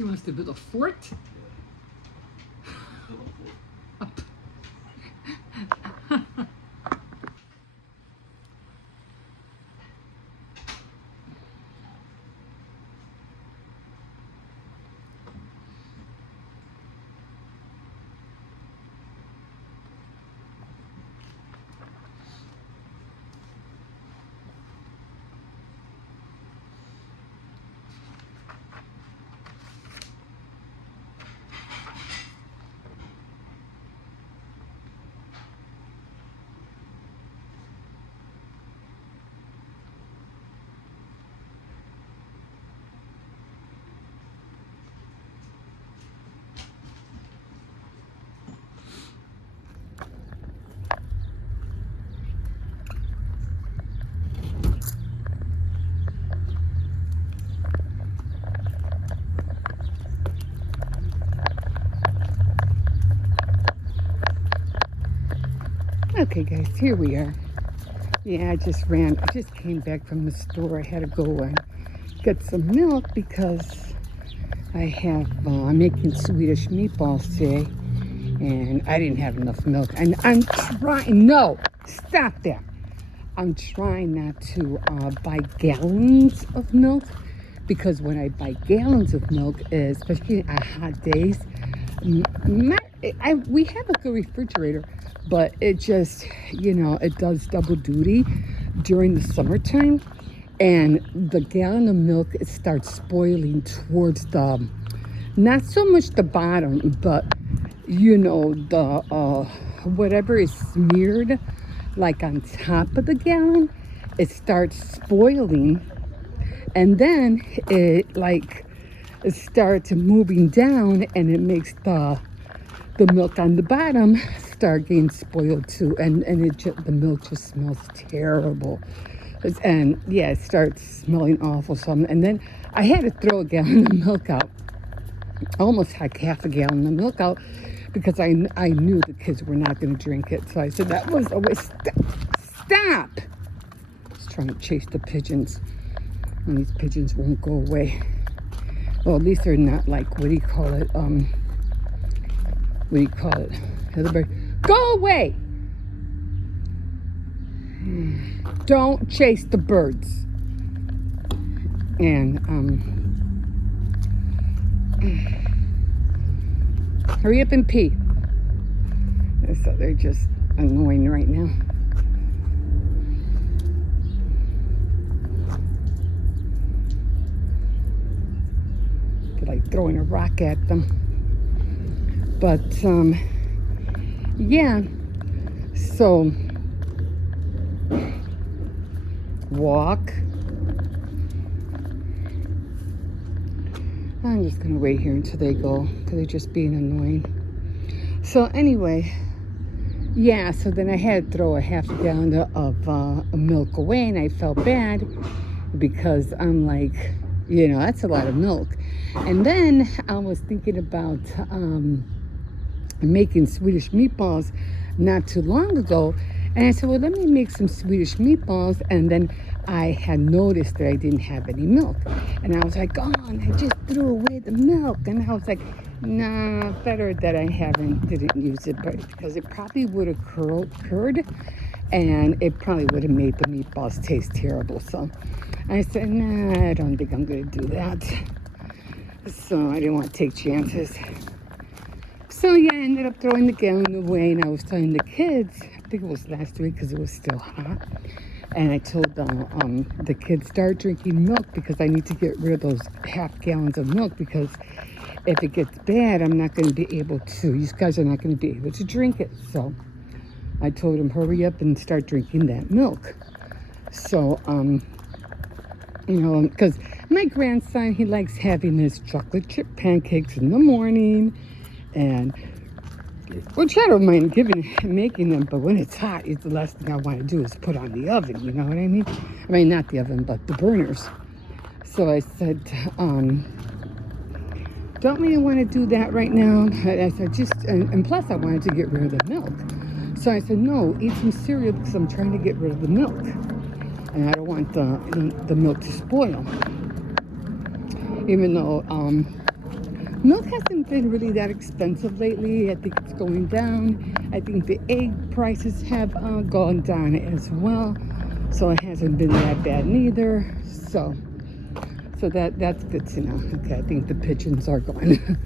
She wants to build a fort. Up. Okay, guys, here we are. Yeah, I just came back from the store. I had to go and get some milk because I'm making Swedish meatballs today, and I didn't have enough milk. And I'm trying, no, stop that. I'm trying not to buy gallons of milk, because when I buy gallons of milk, especially on hot days, we have a good refrigerator, but it just, it does double duty during the summertime. And the gallon of milk, it starts spoiling towards not so much the bottom, but, the whatever is smeared, like on top of the gallon, it starts spoiling. And then it starts moving down, and it makes the milk on the bottom start getting spoiled too, and the milk just smells terrible. And yeah, it starts smelling awful. And then I had to throw a gallon of milk out, almost like half a gallon of milk out, because I knew the kids were not going to drink it. So I said that was a waste. Stop! I was trying to chase the pigeons, and these pigeons won't go away. Well, at least they're not like, what do you call it? Go away! Don't chase the birds. And hurry up and pee. So they're just annoying right now. They're like throwing a rock at them. But yeah, so walk. I'm just gonna wait here until they go, because they're just being annoying. So anyway, yeah, so then I had to throw a half a gallon of milk away, and I felt bad because I'm like, that's a lot of milk. And then I was thinking about making Swedish meatballs not too long ago, and I said, well, let me make some Swedish meatballs. And then I had noticed that I didn't have any milk, and I was like, oh, and I just threw away the milk. And I was like, nah, better that I didn't use it, but because it probably would have curd, and it probably would have made the meatballs taste terrible. So I said, nah, I don't think I'm going to do that. So I didn't want to take chances. So yeah, I ended up throwing the gallon away, and I was telling the kids, I think it was last week because it was still hot, and I told them, the kids, start drinking milk, because I need to get rid of those half gallons of milk, because if it gets bad, I'm not going to be able to, you guys are not going to be able to drink it. So I told them, hurry up and start drinking that milk. So, because my grandson, he likes having his chocolate chip pancakes in the morning, and which I don't mind making them, but when it's hot, it's the last thing I want to do is put on the oven, you know what I mean? I mean, not the oven, but the burners. So I said, don't really want to do that right now. I said, and plus I wanted to get rid of the milk. So I said, no, eat some cereal, because I'm trying to get rid of the milk. And I don't want the milk to spoil. Even though Milk hasn't been really that expensive lately. I think it's going down. I think the egg prices have gone down as well. So it hasn't been that bad neither. So that's good to know. Okay, I think the pigeons are gone.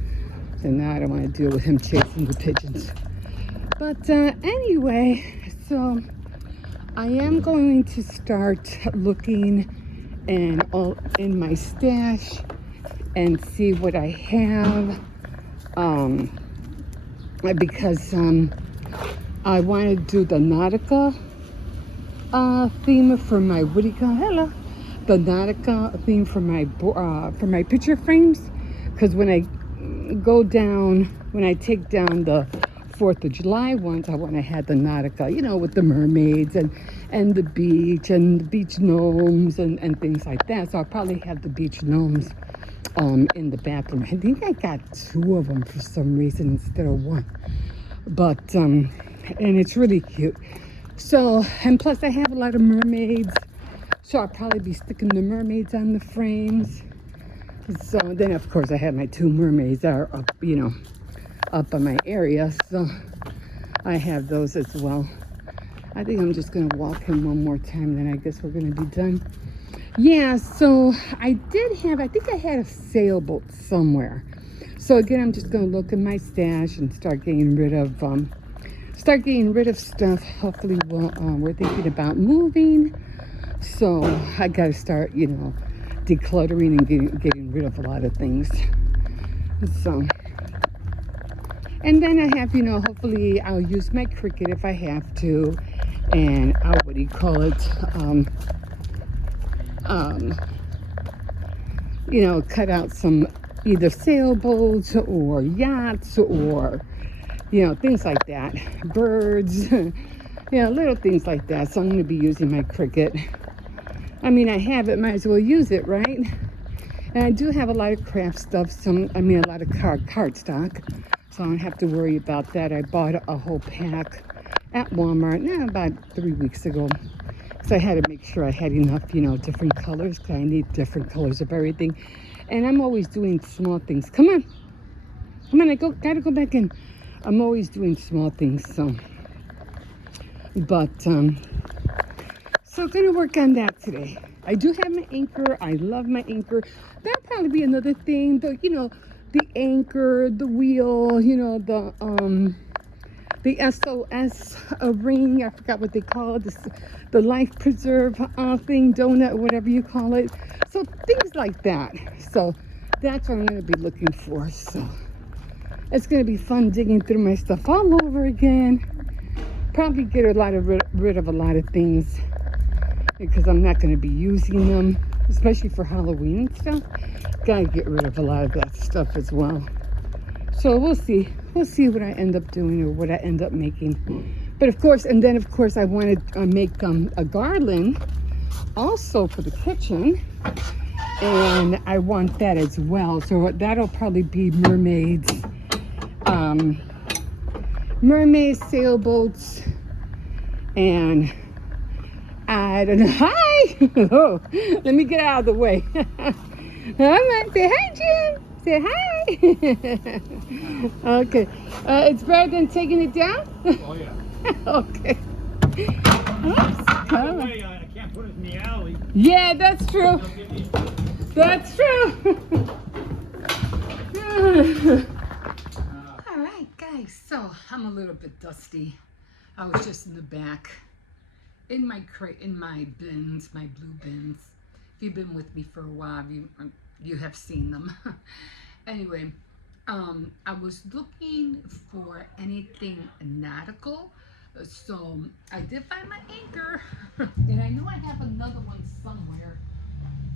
So now I don't want to deal with him chasing the pigeons. But anyway, so I am going to start looking and all in my stash and see what I have. Because I want to do the Nautical theme for my the Nautical theme for my picture frames. Because when I take down the 4th of July ones, I want to have the Nautical, with the mermaids and the beach gnomes and things like that. So I'll probably have the beach gnomes in the bathroom. I think I got 2 of them for some reason instead of 1. But and it's really cute. So, and plus I have a lot of mermaids. So I'll probably be sticking the mermaids on the frames. So then of course I have my 2 mermaids that are up, up in my area. So I have those as well. I think I'm just gonna walk him one more time, then I guess we're gonna be done. Yeah, so I think I had a sailboat somewhere. So again, I'm just gonna look in my stash and start getting rid of stuff. Hopefully we're thinking about moving. So I gotta start, decluttering and getting rid of a lot of things. So, and then I have, hopefully I'll use my Cricut if I have to, and I'll, cut out some either sailboats or yachts or, things like that, birds, little things like that. So I'm going to be using my Cricut. I mean, I have it, might as well use it, right? And I do have a lot of craft stuff, a lot of cardstock, so I don't have to worry about that. I bought a whole pack at Walmart, about 3 weeks ago. So I had to make sure I had enough, different colors, because I need different colors of everything. And I'm always doing small things. Come on, I gotta go back in. I'm always doing small things, so. But, so gonna work on that today. I do have my anchor. I love my anchor. That'll probably be another thing, the anchor, the wheel, the SOS ring, I forgot what they call it, the life preserve thing, donut, whatever you call it. So things like that. So that's what I'm going to be looking for. So it's going to be fun digging through my stuff all over again. Probably get rid of a lot of things because I'm not going to be using them, especially for Halloween and stuff. Gotta get rid of a lot of that stuff as well. So we'll see what I end up doing or what I end up making. But of course, I wanted to make a garland also for the kitchen, and I want that as well. So that'll probably be mermaids, sailboats, and I don't know. Hi! Oh, let me get out of the way. Say hi, Jim. Say hi. Okay. It's better than taking it down? Oh, yeah. Okay. Oops. By the way, I can't put it in the alley. Yeah, that's true. That's true. All right, guys. So I'm a little bit dusty. I was just in the back, in my bins, my blue bins. If you've been with me for a while, you have seen them. Anyway, I was looking for anything nautical, so I did find my anchor, and I know I have another one somewhere,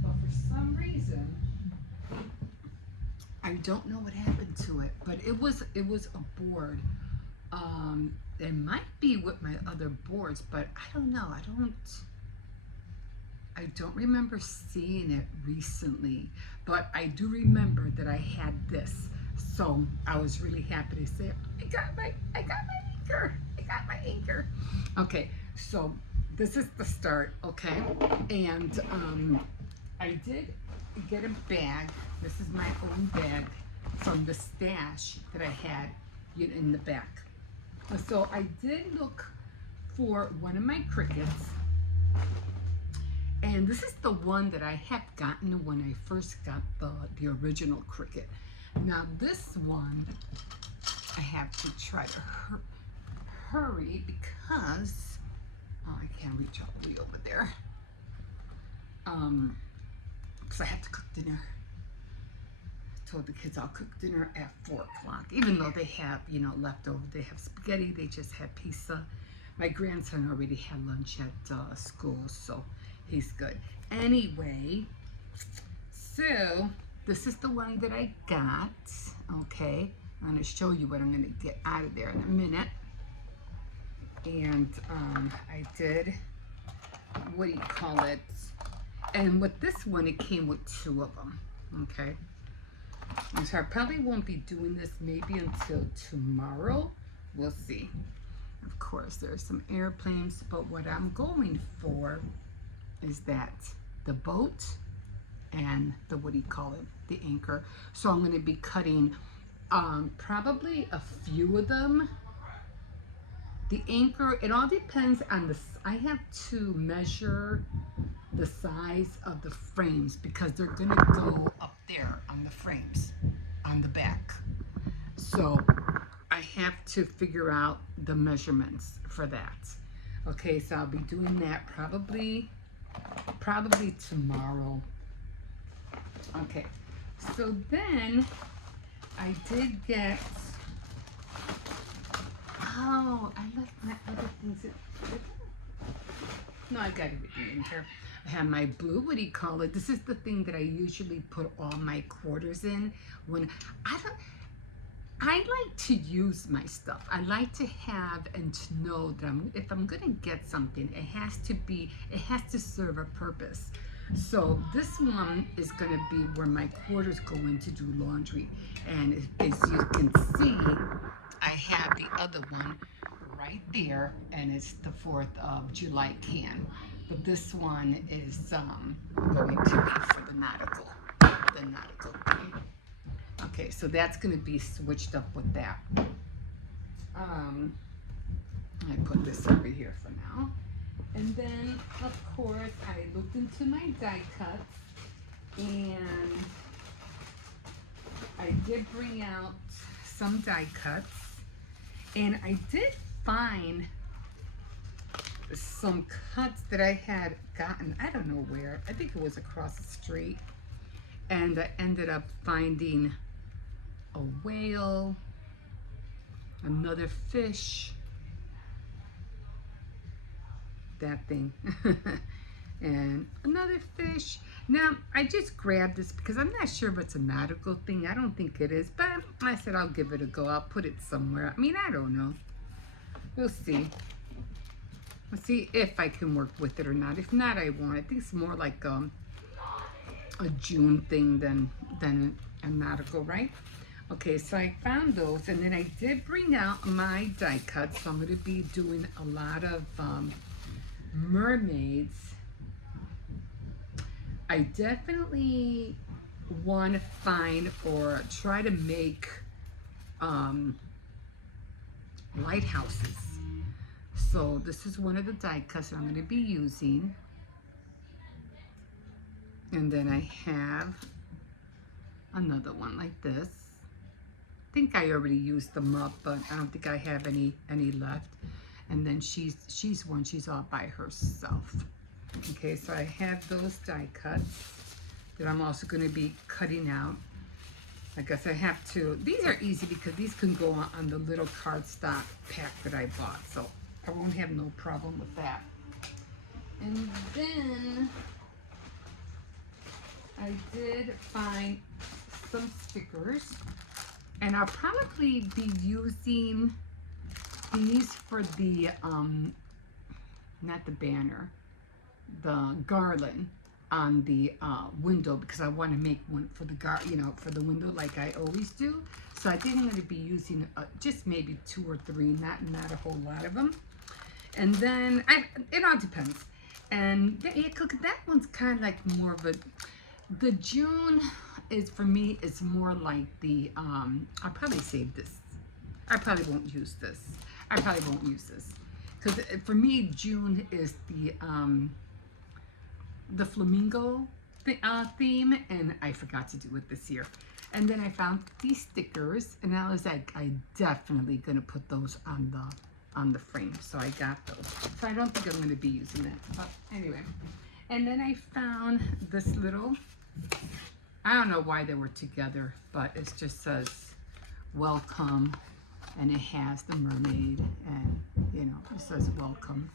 but for some reason I don't know what happened to it. But it was a board. It might be with my other boards, but I don't know. I don't remember seeing it recently, but I do remember that I had this. So I was really happy to say, I got my anchor. I got my anchor. Okay, so this is the start, okay? And I did get a bag. This is my own bag. from the stash that I had in the back. So I did look for one of my Cricuts, and this is the one that I had gotten when I first got the original Cricut. Now this one, I have to try to hurry because I can't reach all the way over there. Because I have to cook dinner. I told the kids I'll cook dinner at 4 o'clock, even though they have, leftover. They have spaghetti, they just had pizza. My grandson already had lunch at school, so he's good. Anyway, so this is the one that I got, okay? I'm gonna show you what I'm gonna get out of there in a minute. And I did, what do you call it? And with this one, it came with 2 of them, okay? And so I probably won't be doing this maybe until tomorrow. We'll see. Of course, there's some airplanes, but what I'm going for is that the boat and the, what do you call it? The anchor. So I'm gonna be cutting probably a few of them. The anchor, it all depends on the, I have to measure the size of the frames because they're gonna go up there on the frames, on the back. So I have to figure out the measurements for that. Okay, so I'll be doing that probably tomorrow. Okay, so then I did get, oh, I left my other things. No, I got everything in here. I have my blue, what do you call it? This is the thing that I usually put all my quarters in when I like to use my stuff. I like to have and to know that if I'm gonna get something, it has to serve a purpose. So this one is gonna be where my quarters go in to do laundry. And as you can see, I have the other one right there, and it's the 4th of July can. But this one is going to be for the Nautical. Okay, so that's going to be switched up with that. I put this over here for now. And then, of course, I looked into my die cuts, and I did bring out some die cuts, and I did find some cuts that I had gotten, I don't know where, I think it was across the street, and I ended up finding a whale, another fish, that thing, and another fish. Now, I just grabbed this because I'm not sure if it's a nautical thing. I don't think it is, but I said I'll give it a go. I'll put it somewhere. I mean, I don't know. We'll see. We'll see if I can work with it or not. If not, I won't. I think it's more like a June thing than a nautical, right? Okay, so I found those, and then I did bring out my die cuts. So I'm going to be doing a lot of mermaids. I definitely want to find or try to make lighthouses. So this is one of the die cuts that I'm going to be using. And then I have another one like this. I think I already used them up, but I don't think I have any left. And then she's all by herself. Okay, so I have those die cuts that I'm also going to be cutting out. I guess I have to, these are easy because these can go on the little cardstock pack that I bought, so I won't have no problem with that. And then I did find some stickers, and I'll probably be using these for the, not the banner, the garland on the window, because I want to make one for the for the window like I always do. So I think I'm going to be using just maybe 2 or 3, not a whole lot of them. And then it all depends. And yeah, that one's kind of like more of a, The June is, for me, it's more like the, I'll probably save this. I probably won't use this. I probably won't use this. Because for me, June is the flamingo theme, and I forgot to do it this year. And then I found these stickers, and I was like, I definitely gonna put those on the frame. So I got those. So I don't think I'm gonna be using that. But anyway. And then I found this little, I don't know why they were together, but it just says welcome, and it has the mermaid, and you know, it says welcome.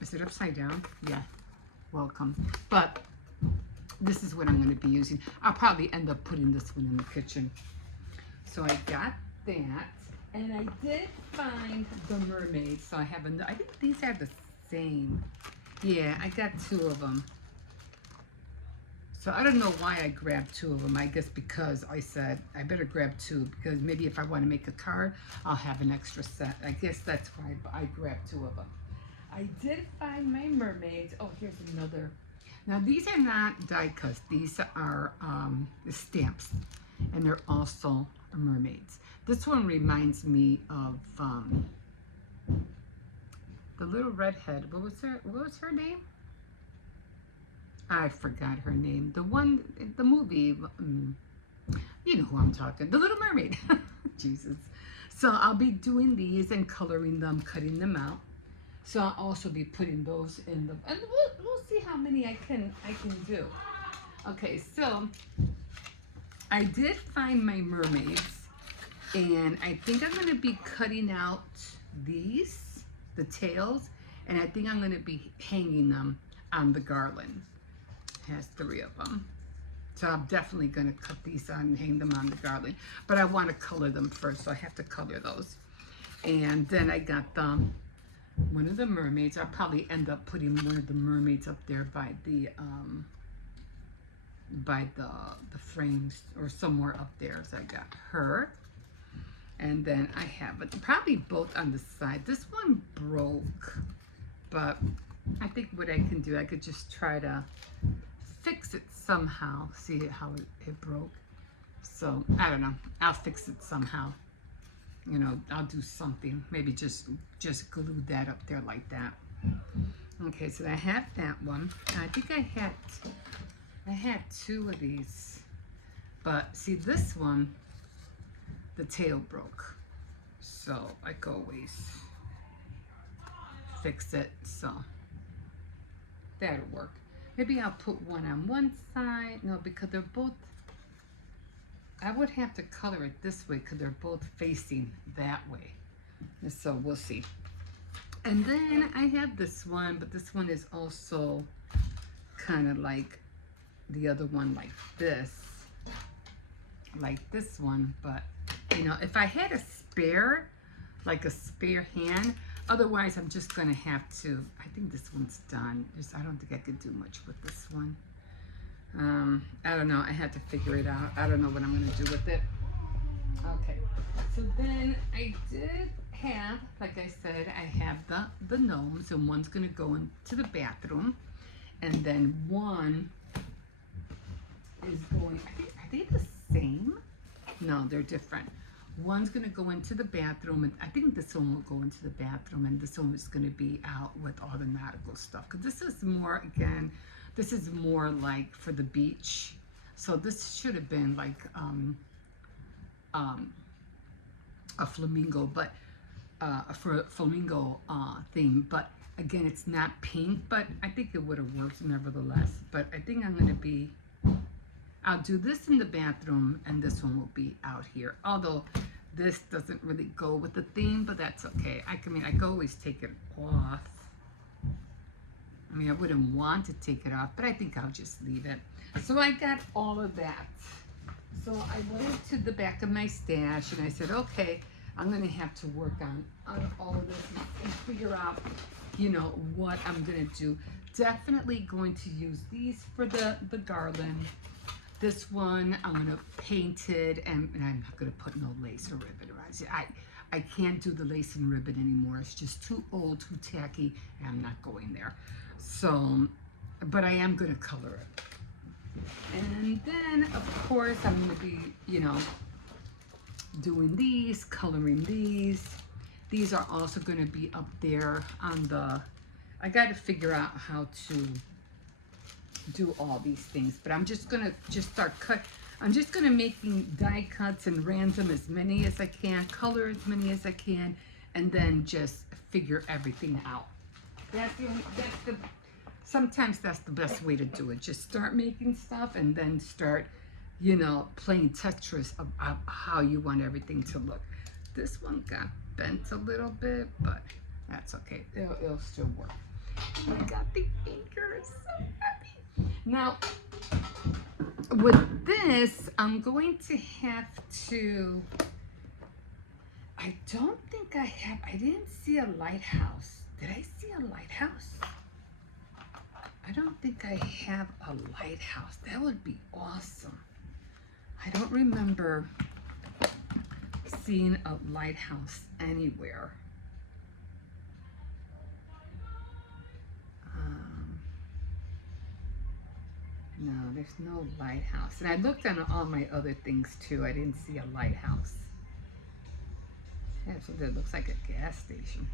Is it upside down? Yeah, welcome. But this is what I'm going to be using. I'll probably end up putting this one in the kitchen. So I got that, and I did find the mermaid. So I have I think these are the same. Yeah, I got two of them. So I don't know why I grabbed two of them. I guess because I said I better grab two, because maybe if I want to make a card, I'll have an extra set. I guess that's why I grabbed two of them. I did find my mermaids. Oh, here's another. Now these are not die cuts. These are the stamps, and they're also mermaids. This one reminds me of the little redhead. What was her name? I forgot her name. The one, the movie, you know who I'm talking. The Little Mermaid. Jesus. So I'll be doing these and coloring them, cutting them out. So I'll also be putting those in the, and we'll see how many I can do. Okay, so I did find my mermaids, and I think I'm going to be cutting out these, the tails, and I think I'm going to be hanging them on the garland. It has 3 of them. So I'm definitely going to cut these on and hang them on the garland. But I want to color them first, so I have to color those. And then I got one of the mermaids. I'll probably end up putting one of the mermaids up there by the frames, or somewhere up there. So I got her. And then I have probably both on the side. This one broke, but I think what I can do, I could just try to fix it somehow. See how it broke. So I don't know. I'll fix it somehow. You know, I'll do something. Maybe just glue that up there like that. Okay, so I have that one. I think I had 2 of these. But see, this one, the tail broke. So I could always fix it. So that'll work. Maybe I'll put one on one side. No, because they're both, I would have to color it this way because they're both facing that way. So we'll see. And then I have this one, but this one is also kind of like the other one, like this one. But you know, if I had a spare, like a spare hand, otherwise I'm just gonna have to, I think this one's done. I don't think I could do much with this one. I don't know, I had to figure it out. I don't know what I'm gonna do with it. Okay, so then I did have, like I said, I have the gnomes, and one's gonna go into the bathroom, and then one is going, are they the same? No, they're different. One's gonna go into the bathroom, and I think this one will go into the bathroom, and this one is gonna be out with all the nautical stuff. Cause this is more, again, this is more like for the beach. So this should have been like a flamingo, but for a flamingo theme. But again, it's not pink, but I think it would have worked nevertheless. But I think I'm gonna be, I'll do this in the bathroom, and this one will be out here. Although this doesn't really go with the theme, but that's okay. I could always take it off. I mean, I wouldn't want to take it off, but I think I'll just leave it. So I got all of that. So I went to the back of my stash, and I said, okay, I'm gonna have to work on all of this and figure out, you know, what I'm gonna do. Definitely going to use these for the garland. This one, I'm gonna paint it, and I'm not gonna put no lace or ribbon around it. I can't do the lace and ribbon anymore. It's just too old, too tacky, and I'm not going there. So, but I am gonna color it. then, of course, I'm going to be, you know, doing these, coloring these. These are also going to be up there on the, I got to figure out how to do all these things, but I'm just going to just start I'm just going to making die cuts and random as many as I can, color as many as I can, and then just figure everything out. Sometimes that's the best way to do it. Just start making stuff and then start, you know, playing Tetris of how you want everything to look. This one got bent a little bit, but that's okay. It'll still work. I got the fingers. So happy. Now, with this, I'm going to have to, I don't think I didn't see a lighthouse. Did I see a lighthouse? I don't think I have a lighthouse. That would be awesome. I don't remember seeing a lighthouse anywhere. No, there's no lighthouse. And I looked on all my other things too. I didn't see a lighthouse. That's what it looks like, a gas station.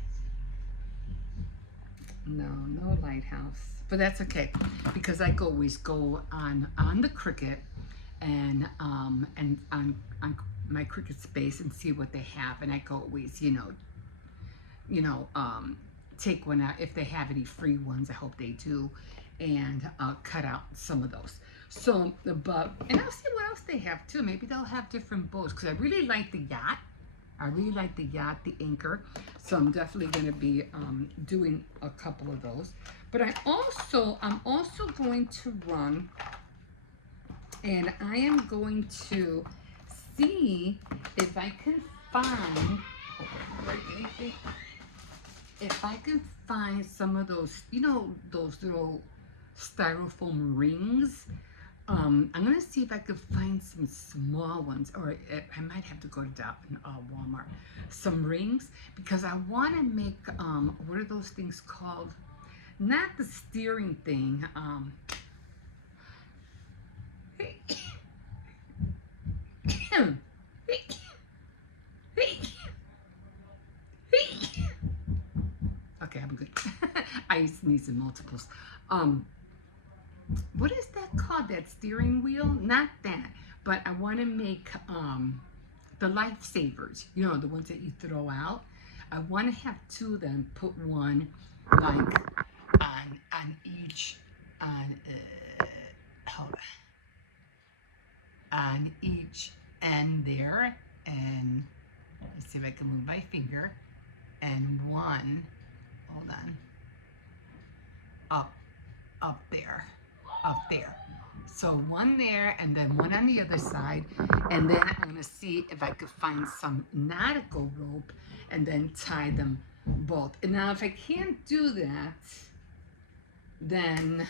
No lighthouse. But that's okay, because I always go on the Cricut and on my Cricut space and see what they have, and I go always, take one out if they have any free ones. I hope they do, and cut out some of those. So, and I'll see what else they have too. Maybe they'll have different boats, because I really like the yacht. I really like the yacht, the anchor. So I'm definitely going to be doing a couple of those. But I'm also going to run, and I am going to see if I can find, if I can find some of those, those little styrofoam rings. I'm gonna see if I could find some small ones, or I might have to go to Walmart. Some rings, because I want to make what are those things called? Not the steering thing. Okay, I'm good. I used to need some multiples. What is that called? That steering wheel? Not that, but I want to make the lifesavers. You know, the ones that you throw out. I want to have two of them. Put one like on each on each end there, and let's see if I can move my finger. And one, hold on, up there. So one there, and then one on the other side, and then I'm gonna see if I could find some nautical rope and then tie them both. And now if I can't do that, then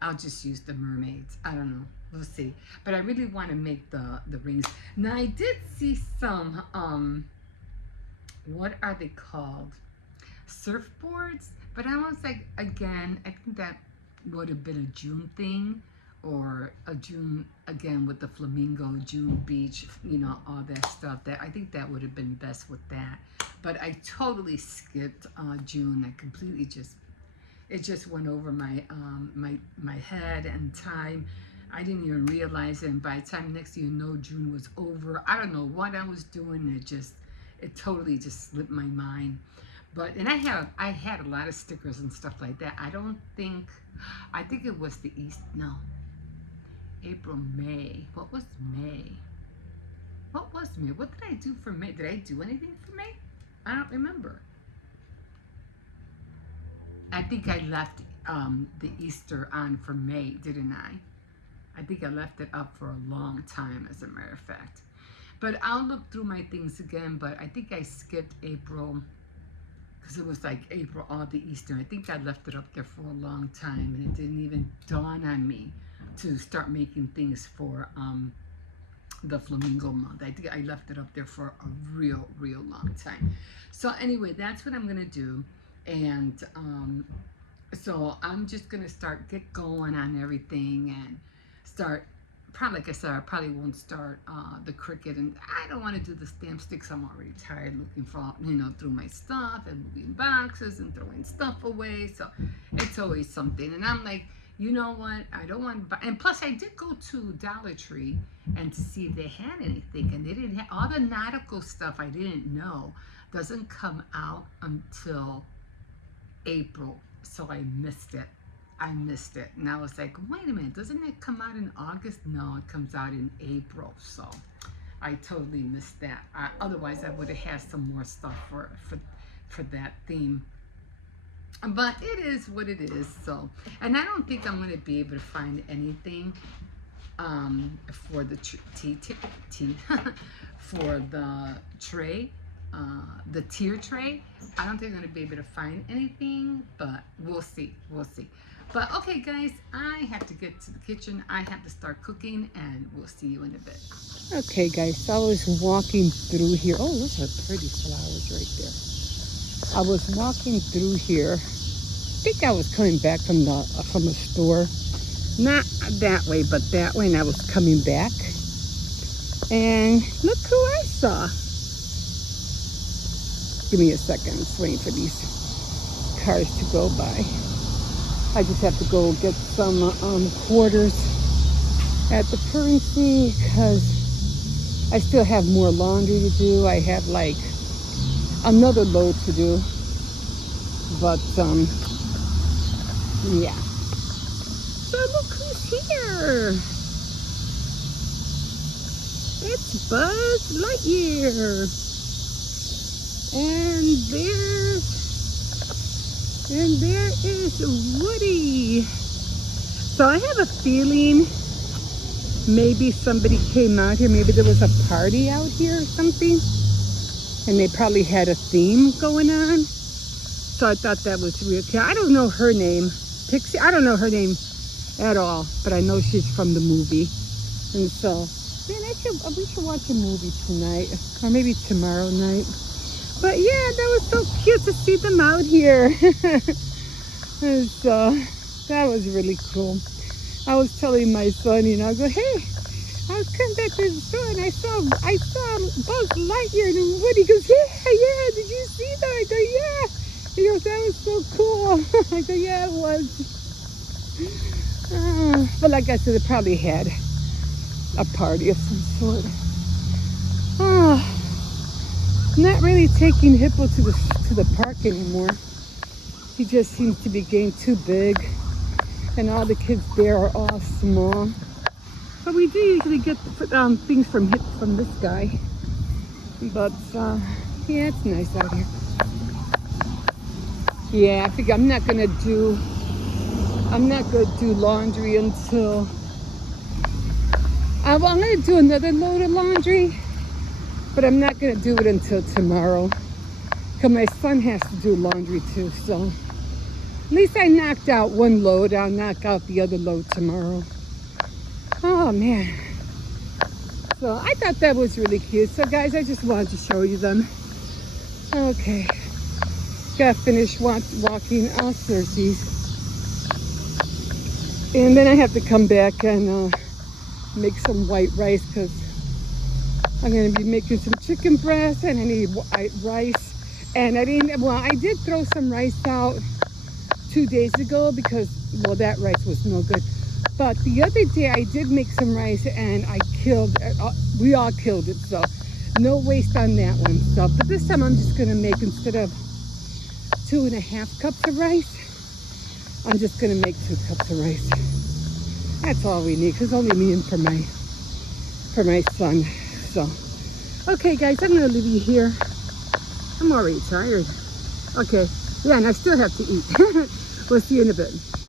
I'll just use the mermaids. I don't know, we'll see. But I really want to make the rings. Now I did see some what are they called? Surfboards? But I was like, again, I think that would have been a June thing, or a June, again, with the flamingo, June beach, all that stuff. That I think that would have been best with that. But I totally skipped June. I completely it just went over my my head and time. I didn't even realize it, and by the time next thing you know, June was over. I don't know what I was doing. It totally just slipped my mind. But, and I had a lot of stickers and stuff like that. I think it was the April, May. What was May? What did I do for May? Did I do anything for May? I don't remember. I think I left the Easter on for May, didn't I? I think I left it up for a long time, as a matter of fact. But I'll look through my things again, but I think I skipped April, because it was like April, all the Easter. I think I left it up there for a long time, and it didn't even dawn on me to start making things for the flamingo month. I think I left it up there for a real long time. So anyway, that's what I'm gonna do, and so I'm just gonna get going on everything, and start. Probably, like I said, I probably won't start the Cricut, and I don't want to do the stamp sticks. I'm already tired looking for, through my stuff and moving boxes and throwing stuff away. So it's always something. And I'm like, you know what? I don't want to buy. And plus, I did go to Dollar Tree and to see if they had anything, and they didn't have all the nautical stuff. I didn't know doesn't come out until April, so I missed it. And I was like, wait a minute, doesn't it come out in August? No, it comes out in April. So I totally missed that. Otherwise, I would have had some more stuff for that theme. But it is what it is. So, and I don't think I'm going to be able to find anything for the for the tray. The tier tray. I don't think I'm going to be able to find anything, but we'll see. But okay, guys, I have to get to the kitchen. I have to start cooking, and we'll see you in a bit. Okay, guys, so I was walking through here. Oh, those are pretty flowers right there. I was walking through here. I think I was coming back from a store. Not that way, but that way, and I was coming back. And look who I saw. Give me a second. I'm just waiting for these cars to go by. I just have to go get some quarters at the currency because I still have more laundry to do. I have like another load to do. But yeah. So look who's here. It's Buzz Lightyear. And there is Woody. So I have a feeling maybe somebody came out here. Maybe there was a party out here or something. And they probably had a theme going on. So I thought that was weird. I don't know her name. Pixie, I don't know her name at all. But I know she's from the movie. And so, man, we should watch a movie tonight. Or maybe tomorrow night. But yeah, that was so cute to see them out here. And so that was really cool. I was telling my son, I go, hey, I was coming back to the store and I saw Buzz Lightyear, and Woody goes, yeah, did you see that? I go, yeah. He goes, that was so cool. I go, yeah, it was. But like I said, they probably had a party of some sort. Not really taking Hippo to the park anymore. He just seems to be getting too big, and all the kids there are all small. But we do usually get things from this guy. But yeah, it's nice out here. Yeah, I figure I'm not gonna do laundry until I'm gonna do another load of laundry. But I'm not going to do it until tomorrow. Because my son has to do laundry too. So at least I knocked out one load. I'll knock out the other load tomorrow. Oh, man. So I thought that was really cute. So, guys, I just wanted to show you them. Okay. Got to finish walking Cersei's. And then I have to come back and make some white rice because I'm going to be making some chicken breast, and I need white rice. And I did throw some rice out 2 days ago because, well, that rice was no good. But the other day I did make some rice and we all killed it. So no waste on that one. So, but this time I'm just going to make, instead of 2.5 cups of rice, I'm just going to make 2 cups of rice. That's all we need, because only me and for my son. So, okay, guys, I'm going to leave you here. I'm already tired. Okay, yeah, and I still have to eat. We'll see you in a bit.